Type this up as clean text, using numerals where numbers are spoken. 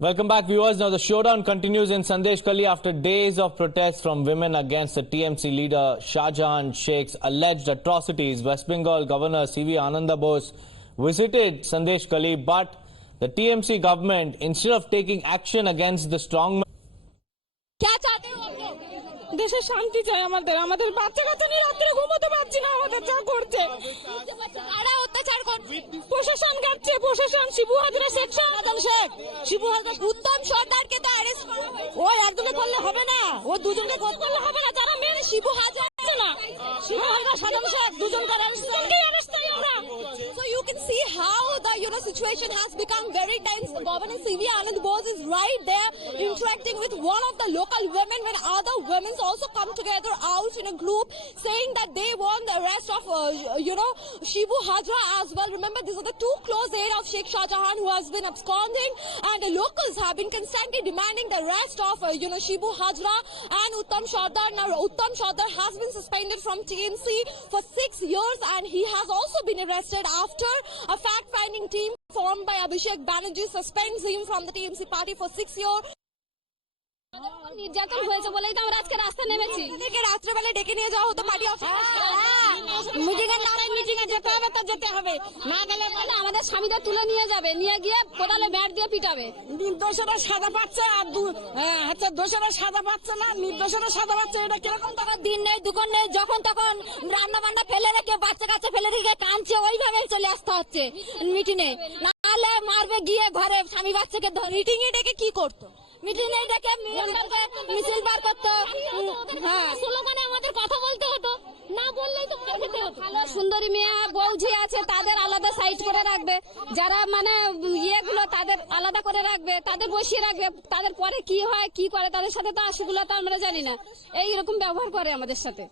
Welcome back, viewers. Now, the showdown continues in Sandesh Kali after days of protests from women against the TMC leader Shahjahan Sheikh's alleged atrocities. West Bengal Governor C.V. Ananda Bose visited Sandesh Kali, but the TMC government, instead of taking action against the strongmen, क्या चाहते हो आप लोग? দেশে শান্তি চাই আমাদের বাচ্চা কাচ্চা নিয়ে রাত্রে ঘুমোতে পারছি না। আমাদের যা করছে কারা অত্যাচার করছে, প্রশাসন করছে, প্রশাসন শিবু হাজরা শেখ শিবু হাজরা উত্তম সর্দারকে তো অ্যারেস্ট করা হয়েছে। ও একজনে করলে হবে না, ও দুজনকে করলে হবে না। যারা মেরে শিবু হাজরা আছে না, শিবু হাজরা সাধারণ শেখ দুজন করে অ্যারেস্ট চাই আমরা। So you can see how the situation has become very tense. The governor C.V. Ananda Bose is right there interacting with one of the local women when other women also come together out in a group saying that they want the arrest of Shibu Hajra as well. Remember, these are the two close aides of Sheikh Shahjahan who has been absconding, and the locals have been constantly demanding the arrest of Shibu Hajra and Uttam Sardar. Now Uttam Sardar has been suspended from TMC for 6 years, and he has also been arrested after a fact-finding team formed by Abhishek Banerjee suspends him from the TMC party for 6 years. নির্যাতন হয়েছে বলেই তো আমরা আজকে রাস্তা নেমেছি। রাত্রেবেলা ডেকে নিয়ে যাওয়া হতো পার্টি অফিসে, মিটিং এ যেতে হবে তো যেতে হবে, না গেলে আমাদের স্বামীদের তুলে নিয়ে যাবে, নিয়ে গিয়ে কোদালে ব্যাট দিয়ে পিটাবে। নির্দোষেরা সাজা পাচ্ছে আর দোষেরা সাজা পাচ্ছে না, নির্দোষেরা সাজা পাচ্ছে। এটা কিরকম? তারা দিন নেই দুপুর নেই, যখন তখন রান্না বান্না ফেলে রেখে বাচ্চা কাচ্চা ফেলে রেখে কাঁদছে, ওইভাবে চলে আসতে হচ্ছে মিটিংয়ে। নাহলে মারবে গিয়ে ঘরে স্বামী বাচ্চাকে। মিটিং এ ডেকে কি করতো? মিটিং এ ডেকে মিছিল বার করতো, স্লোগানে আমাদের কথা বলতে হতো, না বললেই তো মার খেতে হতো। ভালো সুন্দরী মেয়ে বৌঝি আছে, তাদের আলাদা সাইড করে রাখবে, যারা মানে ইয়েগুলো তাদের আলাদা করে রাখবে, তাদের বসিয়ে রাখবে। তাদের পরে কি হয় কি করে তাদের সাথে তো সেগুলো তো আমরা জানি না, এইরকম ব্যবহার করে আমাদের সাথে।